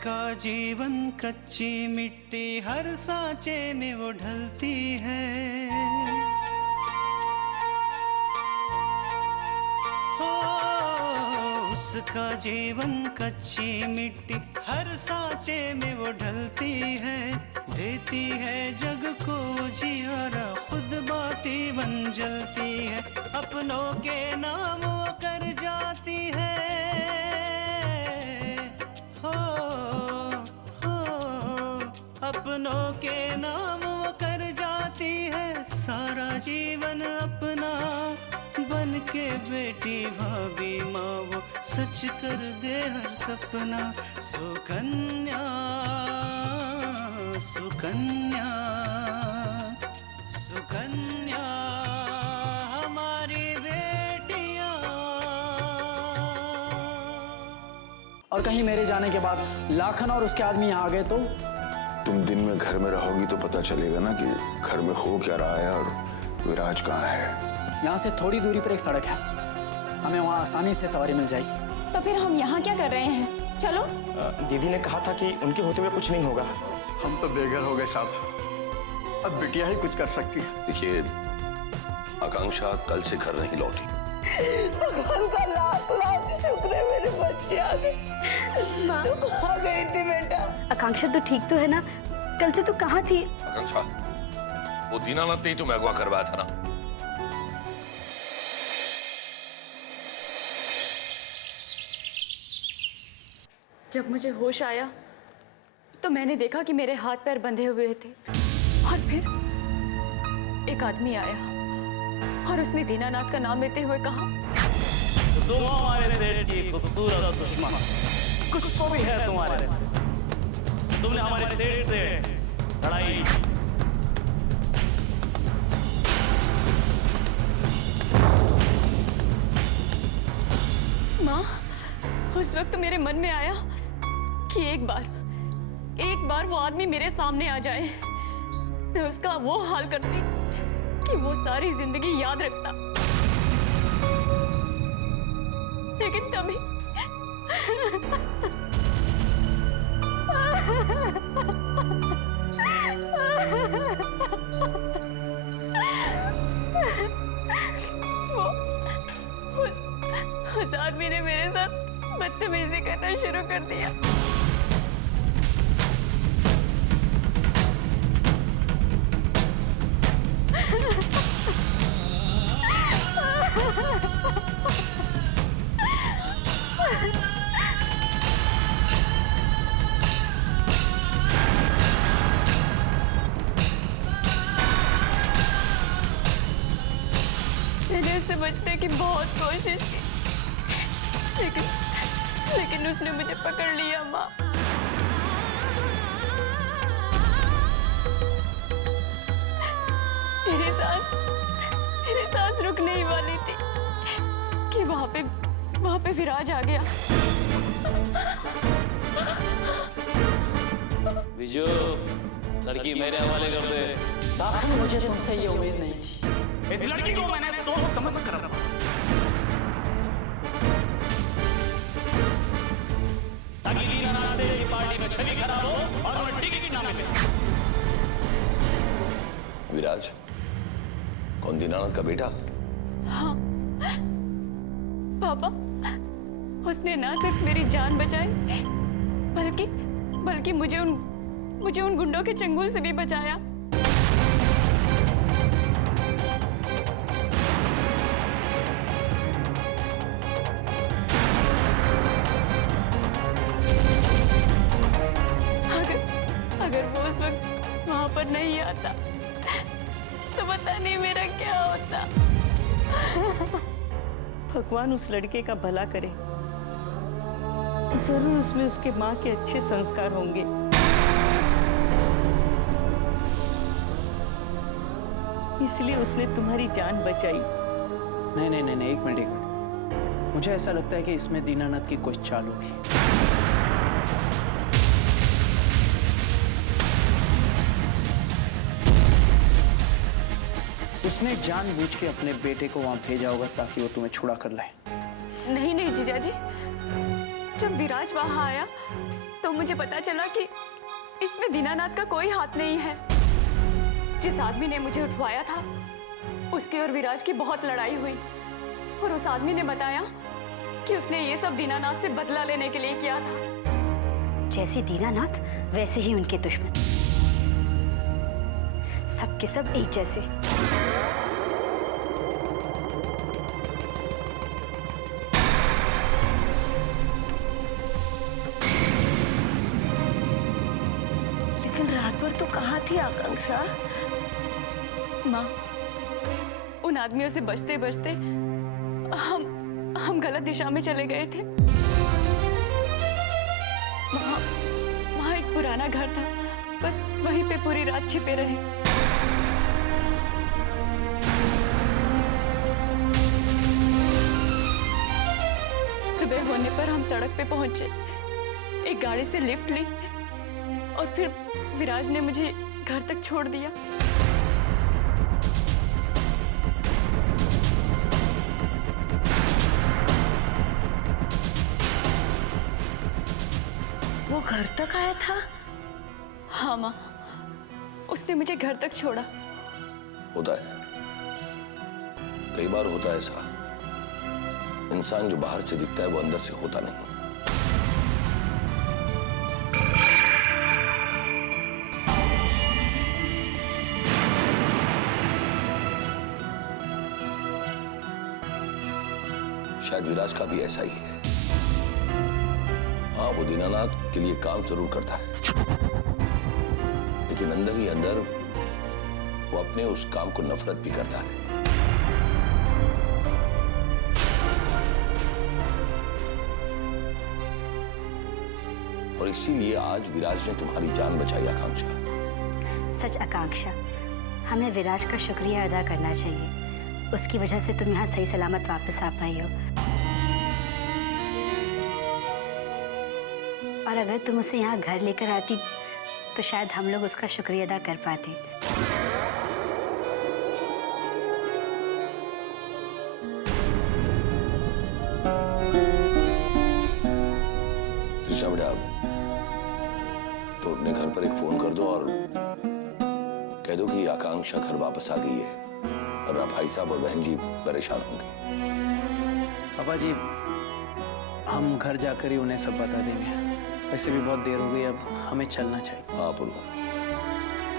उसका जीवन कच्ची मिट्टी हर सांचे में वो ढलती है। हो उसका जीवन कच्ची मिट्टी हर सांचे में वो ढलती है। देती है जग को जियारा खुद बाती बन जलती है। अपनों के नाम वो कर जाती है। हो अपनों के नाम वो कर जाती है। सारा जीवन अपना बन के बेटी भाभी माँ वो सच कर दे हर सपना। सुकन्या सुकन्या सुकन्या हमारी बेटियां। और कहीं मेरे जाने के बाद लाखन और उसके आदमी यहाँ आ गए तो? तुम दिन में घर में रहोगी तो पता चलेगा ना कि घर में हो क्या रहा है और विराज कहाँ है। यहाँ से थोड़ी दूरी पर एक सड़क है, हमें वहाँ आसानी से सवारी मिल जाएगी। तो फिर हम यहाँ क्या कर रहे हैं? चलो। दीदी ने कहा था कि उनके होते हुए कुछ नहीं होगा। हम तो बेघर हो गए साहब, अब बिटिया ही कुछ कर सकती है। देखिए आकांक्षा कल से घर नहीं लौटी। भगवान का लाख लाख शुक्र है मेरे बच्चे आ गए। तू कहाँ गई थी बेटा? आकांक्षा तो ठीक तो है ना? कल से तू कहाँ थी? आकांक्षा वो दीनानाथ ने तुम्हें अगवा करवाया था ना। जब मुझे होश आया तो मैंने देखा कि मेरे हाथ पैर बंधे हुए थे और फिर एक आदमी आया और उसने दीनानाथ का नाम लेते हुए कहा, तुम हमारे सेठ की खूबसूरत दुश्मन, कुछ तो भी है तुम्हारे। तुमने हमारे सेठ से लड़ाई माँ। उस वक्त मेरे मन में आया कि एक बार वो आदमी मेरे सामने आ जाए, मैं उसका वो हाल करती कि वो सारी जिंदगी याद रखता। लेकिन तभी उस आदमी ने मेरे साथ बदतमीजी करना शुरू कर दिया। मैंने उससे बचने की बहुत कोशिश की, लेकिन उसने मुझे पकड़ लिया माँ। मेरी सांस रुकने ही वाली थी कि वहां पे विराज आ गया। विजू, लड़की मेरे हवाले कर दे। लाखन, मुझे तुमसे ये उम्मीद नहीं थी। इस लड़की को मैंने सोच समझ कर रखा ताकि दीनानाथ से की पार्टी में छवि खराब हो और वो टिकट ना मिले। विराज कौन, दीनानाथ का बेटा? हाँ पापा, उसने ना सिर्फ मेरी जान बचाई बल्कि मुझे उन गुंडों के चंगुल से भी बचाया। अगर वो उस वक्त वहां पर नहीं आता तो पता नहीं मेरा क्या होता। भगवान उस लड़के का भला करे, जरूर उसमें उसके माँ के अच्छे संस्कार होंगे। इसलिए उसने तुम्हारी जान बचाई। नहीं, एक मिनट। मुझे ऐसा लगता है कि इसमें दीनानाथ की कोई चाल होगी। उसने जानबूझ के अपने बेटे को वहां भेजा होगा ताकि वो तुम्हें छुड़ा कर लाए। नहीं जीजा जी, जब विराज वहां आया तो मुझे पता चला कि इसमें दीनानाथ का कोई हाथ नहीं है। जिस आदमी ने मुझे उठवाया था उसके और विराज की बहुत लड़ाई हुई और उस आदमी ने बताया कि उसने ये सब दीनानाथ से बदला लेने के लिए किया था। जैसे दीनानाथ वैसे ही उनके दुश्मन, सबके सब एक जैसे। लेकिन रात भर तो कहाँ थी आकांक्षा? माँ, उन आदमियों से बचते बचते हम गलत दिशा में चले गए थे। वहाँ एक पुराना घर था, बस वहीं पे पूरी रात छिपे रहे। सुबह होने पर हम सड़क पे पहुंचे, एक गाड़ी से लिफ्ट ली और फिर विराज ने मुझे घर तक छोड़ दिया। वो घर तक आया था? हाँ माँ, उसने मुझे घर तक छोड़ा। होता है, कई बार होता है ऐसा। इंसान जो बाहर से दिखता है वो अंदर से होता नहीं। शायद विराज का भी ऐसा ही है। हाँ, वो दीनानाथ के लिए काम जरूर करता है, लेकिन अंदर ही अंदर वो अपने उस काम को नफरत भी करता है। और इसीलिए आज विराज ने तुम्हारी जान बचाई आकांक्षा। सच आकांक्षा, हमें विराज का शुक्रिया अदा करना चाहिए। उसकी वजह से तुम यहाँ सही सलामत वापस आ पाई हो। और अगर तुम उसे यहाँ घर लेकर आती तो शायद हम लोग उसका शुक्रिया अदा कर पाते। कृष्णा बेटा, तो अपने घर पर एक फोन कर दो और कह दो कि आकांक्षा घर वापस आ गई है और अब भाई साहब और बहन जी परेशान होंगे। पापा जी, हम घर जाकर ही उन्हें सब बता देंगे। वैसे भी बहुत देर हो गई, अब हमें चलना चाहिए। हाँ पुरु,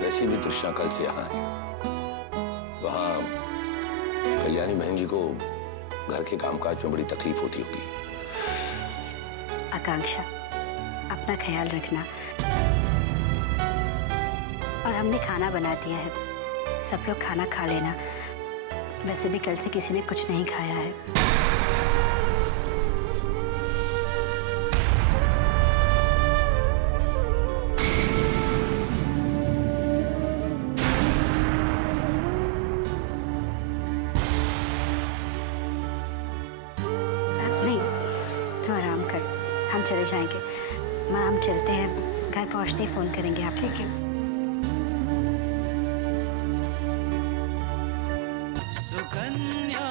वैसे भी तृष्णा कल से यहाँ है। वहाँ कल्याणी बहन जी को घर के कामकाज में बड़ी तकलीफ होती होगी। आकांक्षा, अपना ख्याल रखना। और हमने खाना बना दिया है, सब लोग खाना खा लेना। वैसे भी कल से किसी ने कुछ नहीं खाया है। नहीं, तुम आराम कर, हम चले जाएंगे। माँ, हम चलते हैं, घर पहुँचते ही फोन करेंगे आप। ठीक है। सुकन्या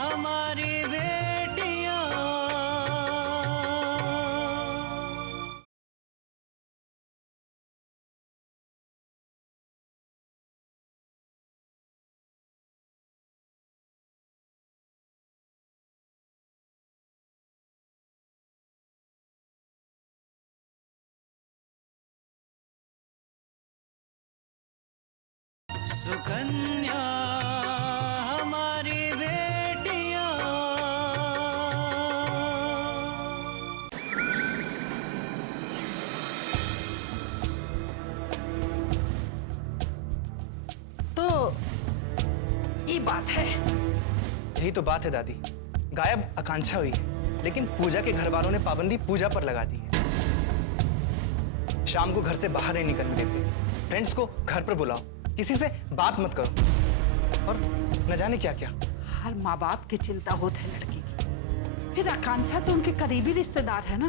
हमारी बेटियां। सुकन्या हमारी बेटियां। तो ये बात है। यही तो बात है दादी। गायब आकांक्षा हुई है, लेकिन पूजा के घर वालों ने पाबंदी पूजा पर लगा दी है। शाम को घर से बाहर नहीं निकलने देते। फ्रेंड्स को घर पर बुलाओ, किसी से बात मत करो, और न जाने क्या क्या। हर माँ बाप की चिंता होती है लड़की की। फिर आकांक्षा तो उनके करीबी रिश्तेदार है ना,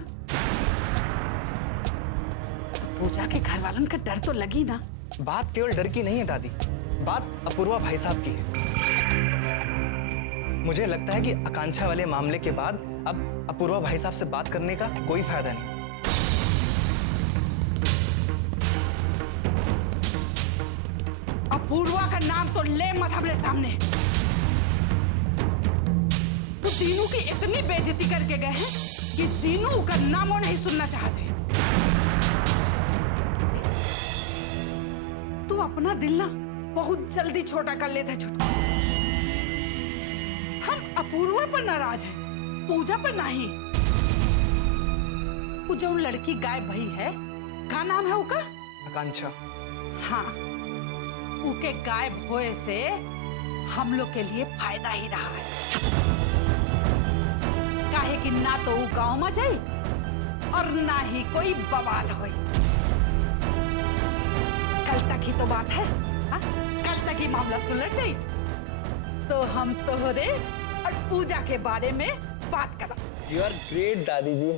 तो पूजा के घर वालों का डर तो लगी ना। बात केवल डर की नहीं है दादी, बात अपूर्वा भाई साहब की है। मुझे लगता है कि आकांक्षा वाले मामले के बाद अब अपूर्वा भाई साहब से बात करने का कोई फायदा नहीं। अपूर्वा का नाम तो ले मत हमरे सामने। तो दीनू की इतनी बेइज्जती करके गए हैं कि दीनू का नामो नहीं सुनना चाहते। तू अपना दिल ना बहुत जल्दी छोटा कर लेता छुटकू। हम अपूर्वा पर नाराज हैं, पूजा पर नहीं। वो जो लड़की गायब भई है, क्या नाम है उसका? आकांक्षा। हाँ, उके गायब होए से हम लोग के लिए फायदा ही रहा है। काहे कि ना तो वो गांव में जाई और ना ही कोई बवाल होई। कल तक ही तो बात है, हा? कल तक ही मामला सुलझ जाई तो हम तोहरे और पूजा के बारे में बात करा। यू आर ग्रेट दादी जी।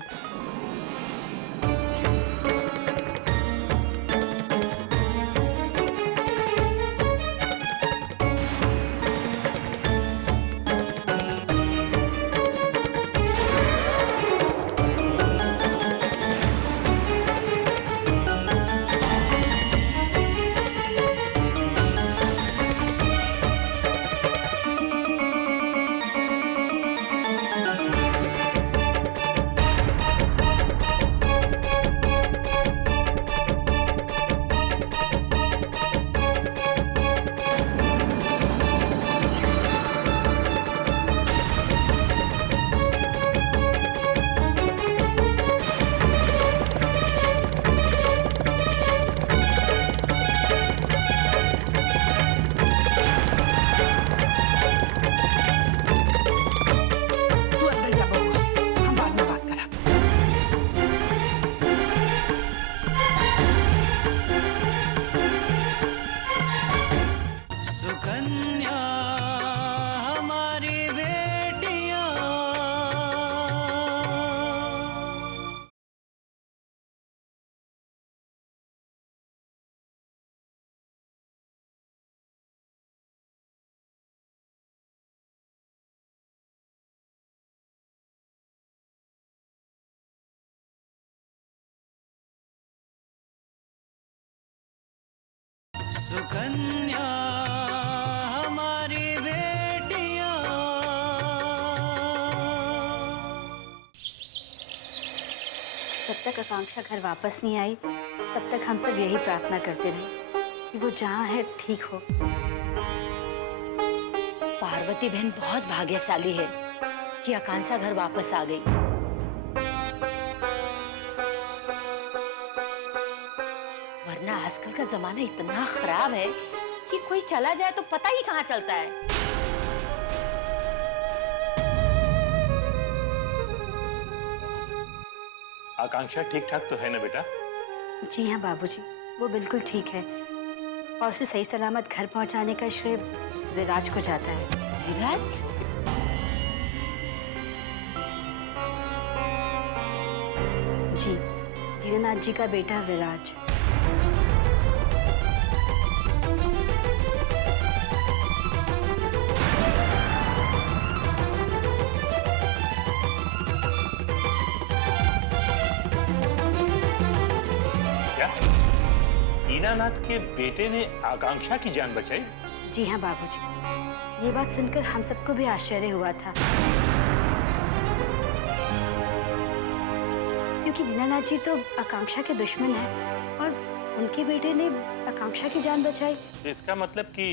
सुकन्या हमारी बेटियां। जब तक आकांक्षा घर वापस नहीं आई तब तक हम सब यही प्रार्थना करते रहे कि वो जहाँ है ठीक हो। पार्वती बहन बहुत भाग्यशाली है कि आकांक्षा घर वापस आ गई। वरना आजकल का जमाना इतना खराब है कि कोई चला जाए तो पता ही कहाँ चलता है। आकांक्षा ठीक ठाक तो है ना बेटा? जी हाँ बाबूजी, वो बिल्कुल ठीक है और उसे सही सलामत घर पहुंचाने का श्रेय विराज को जाता है। विराज? जी, दीनानाथ जी का बेटा विराज। दीनानाथ के बेटे ने आकांक्षा की जान बचाई? जी हाँ बाबूजी, ये बात सुनकर हम सबको भी आश्चर्य हुआ था क्योंकि दीनानाथ जी तो आकांक्षा के दुश्मन हैं और उनके बेटे ने आकांक्षा की जान बचाई। तो इसका मतलब कि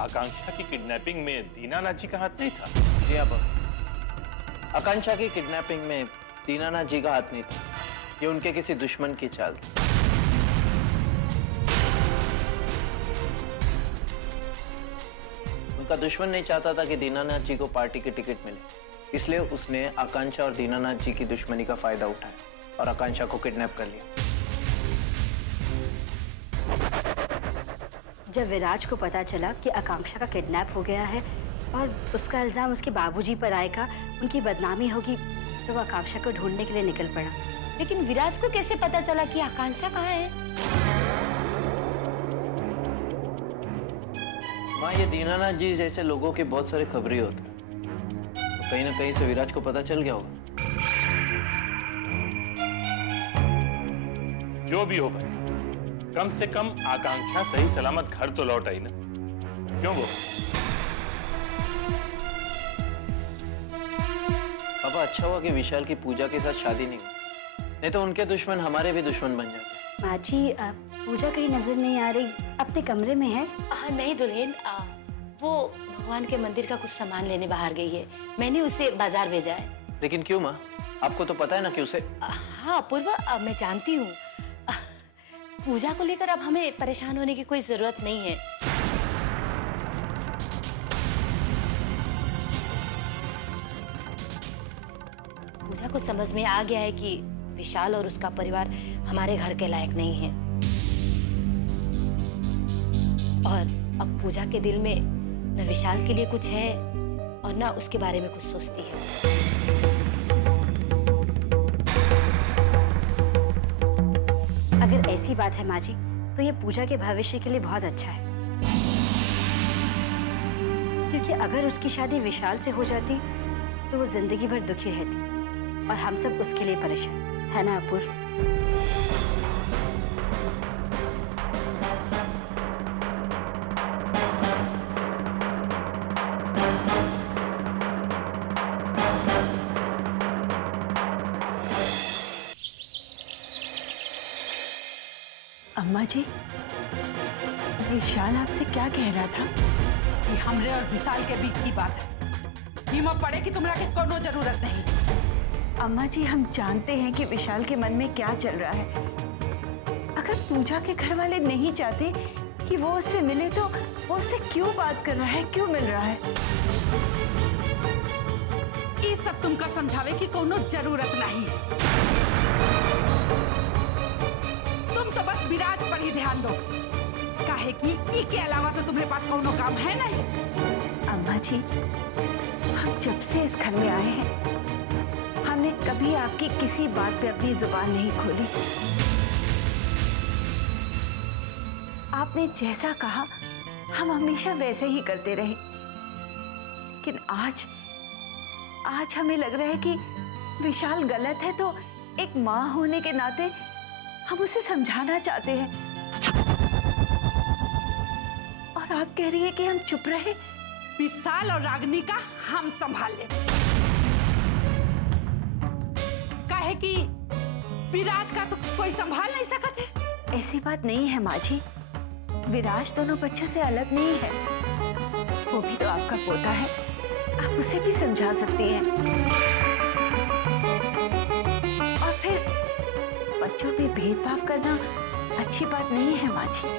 आकांक्षा की किडनैपिंग में दीनानाथ जी का हाथ नहीं था? जी हाँ बाबू, आकांक्षा की किडनैपिंग में दीनानाथ जी का हाथ नहीं था। ये उनके किसी दुश्मन की चाल थी। उनका दुश्मन नहीं चाहता था कि दीनानाथ जी को पार्टी की टिकट मिले, इसलिए उसने आकांक्षा और दीनानाथ जी की दुश्मनी का फायदा उठाया और आकांक्षा को किडनैप कर लिया। जब विराज को पता चला कि आकांक्षा का किडनैप हो गया है और उसका इल्जाम उसके बाबूजी पर आएगा, उनकी बदनामी होगी, तो वो आकांक्षा को ढूंढने के लिए निकल पड़ा। लेकिन विराज को कैसे पता चला कि आकांक्षा कहाँ है? माँ, ये दीनानाथ जी जैसे लोगों के बहुत सारे खबरी होते हैं, तो कहीं ना कहीं से विराज को पता चल गया होगा। जो भी हो भाई, कम से कम आकांक्षा सही सलामत घर तो लौट आई ना, क्यों वो? पापा, अच्छा हुआ कि विशाल की पूजा के साथ शादी नहीं हुई, नहीं तो उनके दुश्मन हमारे भी दुश्मन बन जाते। माँ जी, पूजा कहीं नजर नहीं आ रही, अपने कमरे में है। नहीं दुल्हन, वो भगवान के मंदिर का कुछ सामान लेने बाहर गई है। मैंने उसे बाजार भेजा है। लेकिन क्यों माँ, आपको तो पता है ना कि उसे। हाँ पूर्वा, मैं जानती हूँ। पूजा को लेकर अब हमें परेशान होने की कोई जरूरत नहीं है। पूजा को समझ में आ गया है कि विशाल और उसका परिवार हमारे घर के लायक नहीं है, और अब पूजा के दिल में न विशाल के लिए कुछ है और न उसके बारे में कुछ सोचती है। अगर ऐसी बात है माँ जी, तो ये पूजा के भविष्य के लिए बहुत अच्छा है, क्योंकि अगर उसकी शादी विशाल से हो जाती तो वो जिंदगी भर दुखी रहती और हम सब उसके लिए परेशान, है ना अपूर्व? अम्मा जी, विशाल आपसे क्या कह रहा था? ये हमरे और विशाल के बीच की बात है। बीमा पड़े कि तुमरा के कोनो जरूरत नहीं। अम्मा जी, हम जानते हैं कि विशाल के मन में क्या चल रहा है। अगर पूजा के घर वाले नहीं चाहते कि वो उससे मिले तो वो उससे क्यों बात कर रहा है, क्यों मिल रहा है? ये सब तुमका समझावे की कोनो जरूरत नहीं है। तुम तो बस विराज पर ही ध्यान दो, काहे कि इसके अलावा तो तुम्हारे पास कोनो काम है नहीं। अम्मा जी, हम जब से इस घर में आए हैं, हमने कभी आपकी किसी बात पे अपनी जुबान नहीं खोली। आपने जैसा कहा हम हमेशा वैसे ही करते रहे, लेकिन आज हमें लग रहा है कि विशाल गलत है, तो एक माँ होने के नाते हम उसे समझाना चाहते हैं, और आप कह रही है कि हम चुप रहे। विशाल और रागिनी का हम संभाल ले, काहे कि विराज का तो कोई संभाल नहीं सकत है। ऐसी बात नहीं है माँ जी, विराज दोनों बच्चों से अलग नहीं है, वो भी तो आपका पोता है, आप उसे भी समझा सकती हैं। और फिर बच्चों पे भेदभाव करना अच्छी बात नहीं है माँ जी।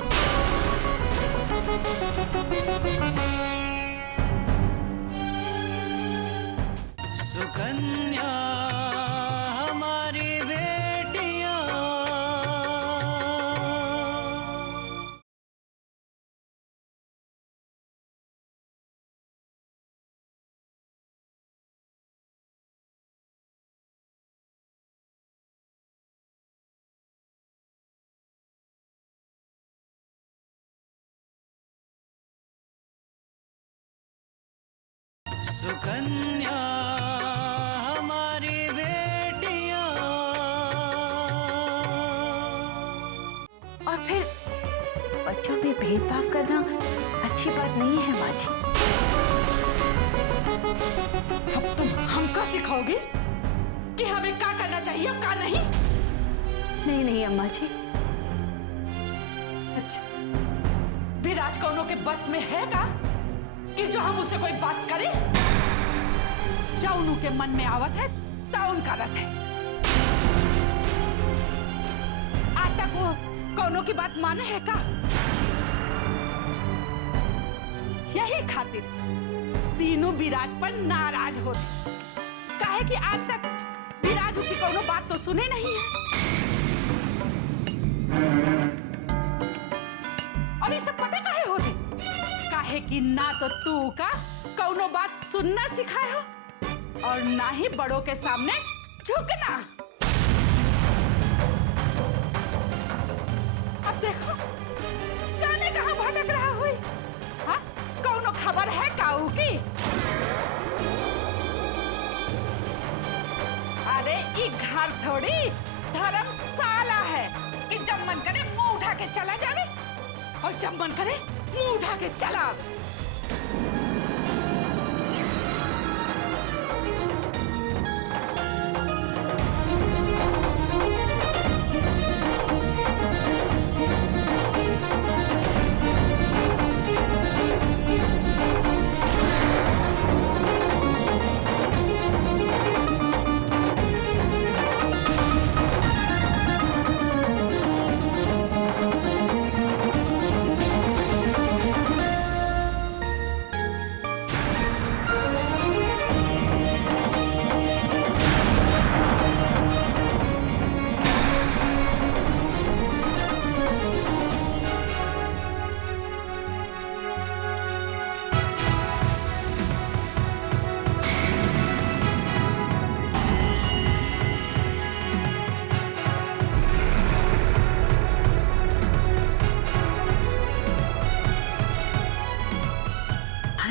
सुकन्या हमारी बेटियां, सुकन्या हमारी बेटियां। और फिर बच्चों पे भेदभाव करना अच्छी बात नहीं है माँ जी। अब तुम हमका सिखाओगे कि हमें क्या करना चाहिए और क्या नहीं? नहीं अम्मा जी। अच्छा, विराज कौनों के बस में है का कि जो हम उसे कोई बात करें? जौनू के मन में आवत है तौन करत है। आज तक वो कौनों की बात माने है का? यही खातिर तीनों विराज पर नाराज होते, काहे कि आज तक विराजू की कौनो बात तो सुने नहीं है। और ये सब पता काहे होती? काहे कि ना तो तू का कौनो बात सुनना सिखाए हो और ना ही बड़ों के सामने झुकना। अब देखो जाने कहां भटक रहा हुई। हाँ, ये घर थोड़ी धर्मशाला है कि जब मन करे मुंह उठा के चला जावे और जब मन करे मुंह उठा के चला आवे।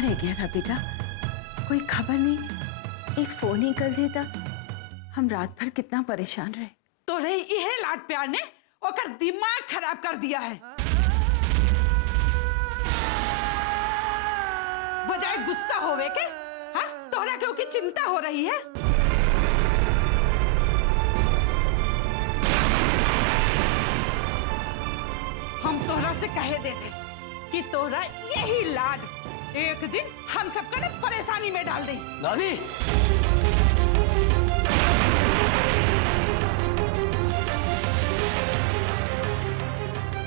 रह गया था बेटा, कोई खबर नहीं, एक फोन ही कर देता। हम रात भर कितना परेशान रहे। तो रे यह लाड प्यार ने ओकर दिमाग खराब कर दिया है। बजाय गुस्सा होवे के, हाँ तोहरा क्यों की चिंता हो रही है? हम तोहरा से कहे देते कि तोहरा यही लाड एक दिन हम सबका ना परेशानी में डाल दे। दादी,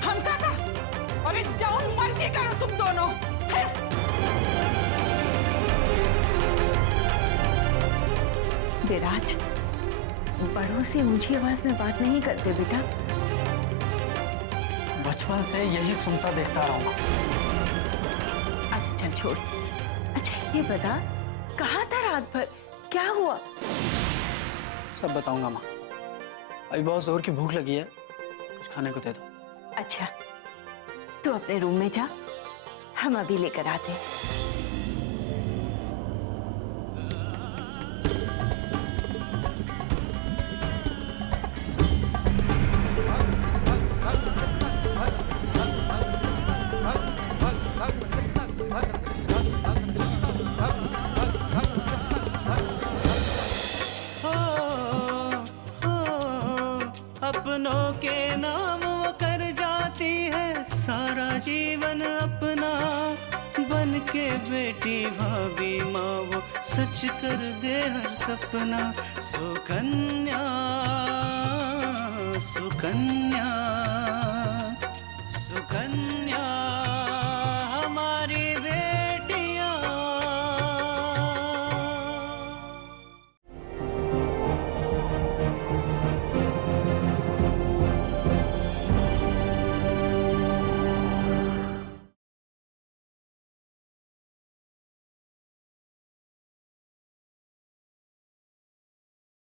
हम काका और जाऊन मर्जी करो तुम दोनों है? विराज, बड़ों से ऊंची आवाज में बात नहीं करते बेटा। बचपन से यही सुनता देखता रहा हूँ। अच्छा चल छोड़। अच्छा ये बता, कहाँ था रात भर, क्या हुआ? सब बताऊंगा माँ। अभी बहुत जोर की भूख लगी है, कुछ खाने को दे दो। अच्छा तू अपने रूम में जा, हम अभी लेकर आते हैं। अपनों के नाम वो कर जाती है सारा जीवन अपना, बन के बेटी भाभी माँ वो सच कर दे हर सपना। सुकन्या सुकन्या सुकन्या